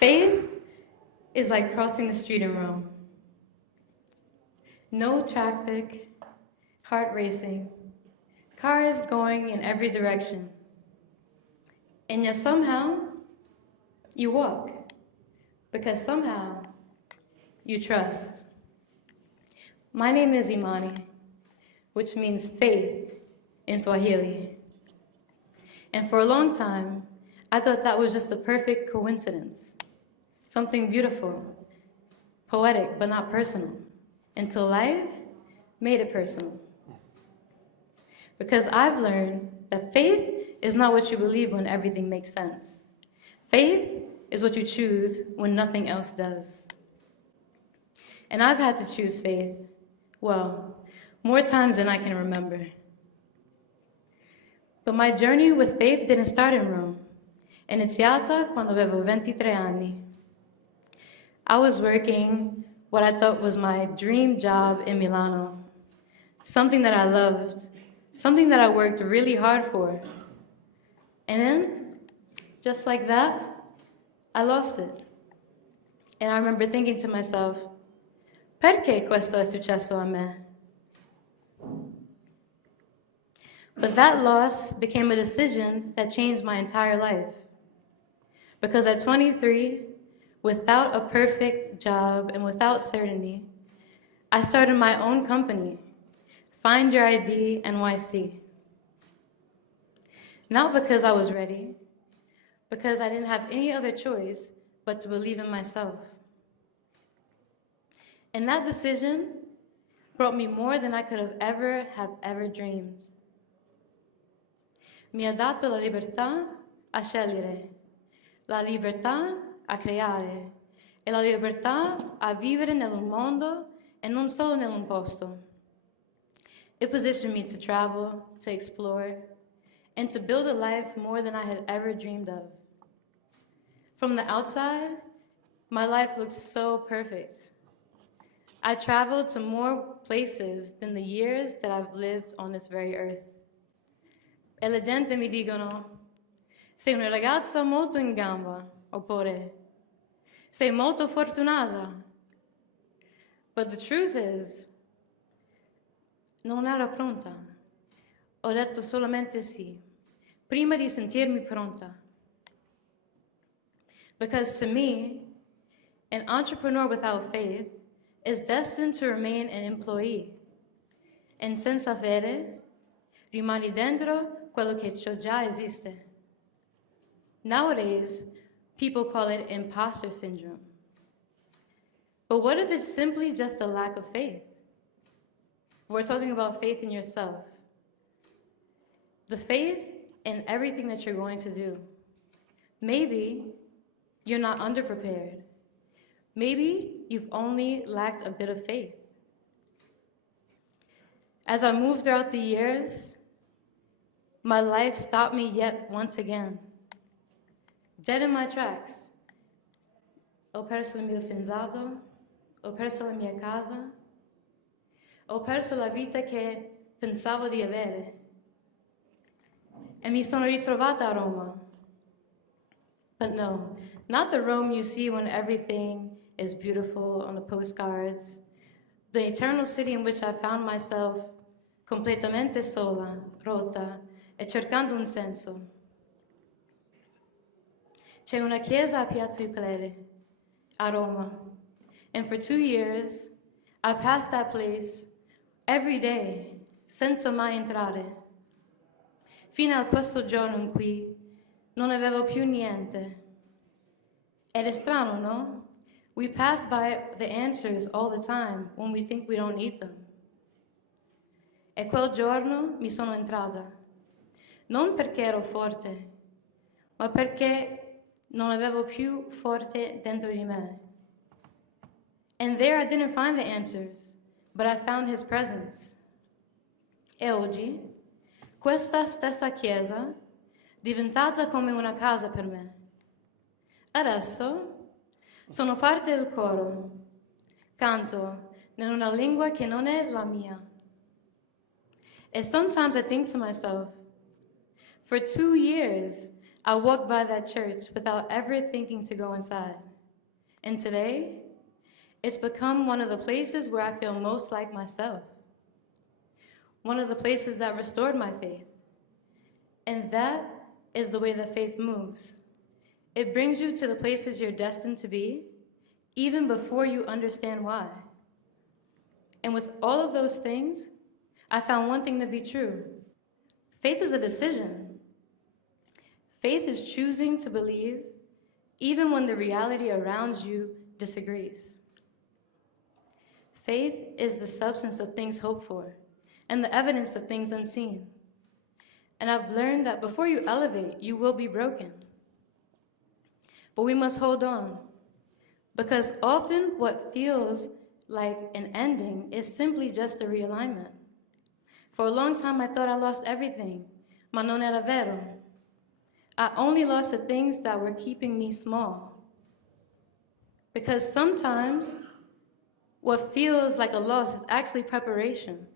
Faith is like crossing the street in Rome. No traffic, heart racing, cars going in every direction. And yet somehow you walk, because somehow you trust. My name is Imani, which means faith in Swahili. And for a long time, I thought that was just a perfect coincidence. Something beautiful, poetic, but not personal, until life made it personal. Because I've learned that faith is not what you believe when everything makes sense. Faith is what you choose when nothing else does. And I've had to choose faith, well, more times than I can remember. But my journey with faith didn't start in Rome. È iniziata quando avevo 23 anni. I was working what I thought was my dream job in Milano, something that I loved, something that I worked really hard for. And then, just like that, I lost it. And I remember thinking to myself, perché questo è successo a me? But that loss became a decision that changed my entire life. Because at 23, without a perfect job and without certainty, I started my own company, Find Your ID NYC. Not because I was ready, because I didn't have any other choice but to believe in myself. And that decision brought me more than I could have ever dreamed. Mi ha dato la libertà a scegliere, la libertà a creare e la libertà a vivere nel mondo e non solo in un posto. It positioned me to travel, to explore, and to build a life more than I had ever dreamed of. From the outside, my life looked so perfect. I traveled to more places than the years that I've lived on this very earth. E la gente mi dicono, sei una ragazza molto in gamba, oppure, sei molto fortunata. But the truth is, non ero pronta. Ho detto solamente sì, prima di sentirmi pronta. Because to me, an entrepreneur without faith is destined to remain an employee. And senza fede, rimani dentro quello che già esiste. Nowadays, people call it imposter syndrome. But what if it's simply just a lack of faith? We're talking about faith in yourself. The faith in everything that you're going to do. Maybe you're not underprepared. Maybe you've only lacked a bit of faith. As I moved throughout the years, my life stopped me yet once again. Dead in my tracks. Ho perso il mio fidanzato, ho perso la mia casa, ho perso la vita che pensavo di avere. E mi sono ritrovata a Roma. But no, not the Rome you see when everything is beautiful on the postcards. The eternal city in which I found myself completamente sola, rotta, e cercando un senso. C'è una chiesa a Piazza Uccelli, a Roma. And for 2 years, I passed that place every day, senza mai entrare. Fino a questo giorno in cui non avevo più niente. Ed è strano, no? We pass by the answers all the time when we think we don't need them. E quel giorno mi sono entrata. Non perché ero forte, ma perché non avevo più forte dentro di me. And there I didn't find the answers, but I found his presence. E oggi, questa stessa chiesa è diventata come una casa per me. Adesso sono parte del coro, canto in una lingua che non è la mia. And sometimes I think to myself, for 2 years, I walked by that church without ever thinking to go inside. And today, it's become one of the places where I feel most like myself. One of the places that restored my faith. And that is the way that faith moves. It brings you to the places you're destined to be, even before you understand why. And with all of those things, I found one thing to be true. Faith is a decision. Faith is choosing to believe even when the reality around you disagrees. Faith is the substance of things hoped for and the evidence of things unseen. And I've learned that before you elevate, you will be broken. But we must hold on, because often what feels like an ending is simply just a realignment. For a long time, I thought I lost everything, ma non era vero. I only lost the things that were keeping me small. Because sometimes what feels like a loss is actually preparation.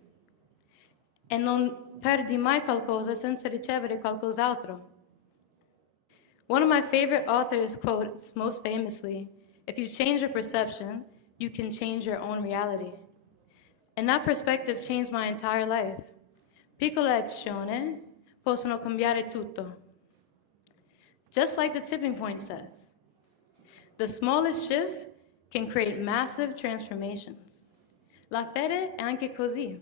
E non perdi mai qualcosa senza ricevere qualcos'altro. One of my favorite authors quotes most famously, "If you change your perception, you can change your own reality." And that perspective changed my entire life. Piccole azioni possono cambiare tutto. Just like the tipping point says, the smallest shifts can create massive transformations. La fede è anche così,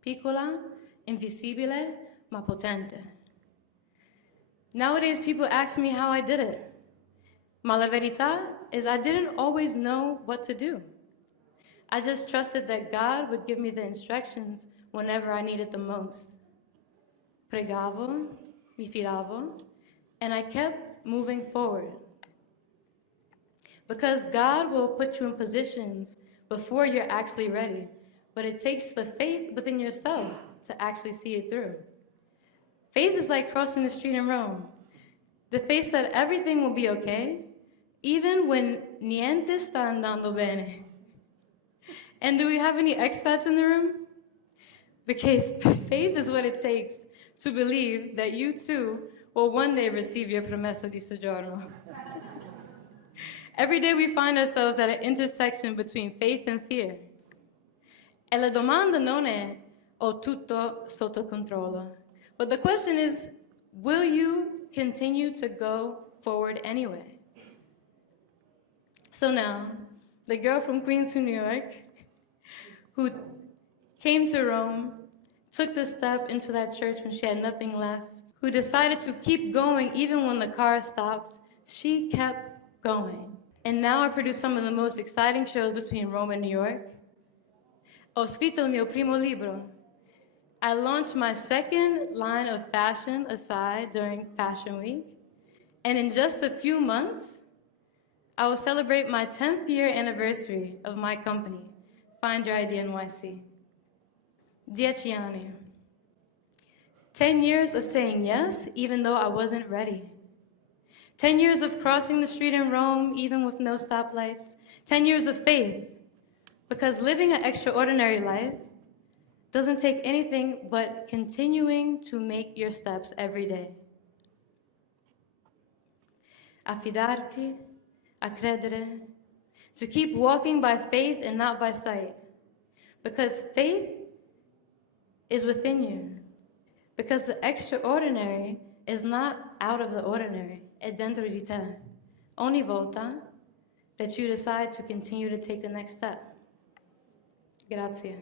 piccola, invisibile, ma potente. Nowadays, people ask me how I did it. Ma la verità is I didn't always know what to do. I just trusted that God would give me the instructions whenever I needed them most. Pregavo, mi fidavo, and I kept moving forward. Because God will put you in positions before you're actually ready, but it takes the faith within yourself to actually see it through. Faith is like crossing the street in Rome. The faith that everything will be okay, even when niente sta andando bene. And do we have any expats in the room? Because faith is what it takes to believe that you too will one day receive your permesso di soggiorno. Every day we find ourselves at an intersection between faith and fear. E la domanda non è, ho tutto sotto controllo. But the question is, will you continue to go forward anyway? So now, the girl from Queens to New York, who came to Rome, took the step into that church when she had nothing left, who decided to keep going even when the car stopped, she kept going. And now I produce some of the most exciting shows between Rome and New York. Ho scritto il mio primo libro. I launched my second line of fashion aside during Fashion Week. And in just a few months, I will celebrate my 10th year anniversary of my company, FYID NYC. 10 anni. 10 years of saying yes, even though I wasn't ready. 10 years of crossing the street in Rome, even with no stoplights. 10 years of faith, because living an extraordinary life doesn't take anything but continuing to make your steps every day. A fidarti, a credere, to keep walking by faith and not by sight. Because faith is within you. Because the extraordinary is not out of the ordinary, è dentro di te. Ogni volta that you decide to continue to take the next step. Grazie.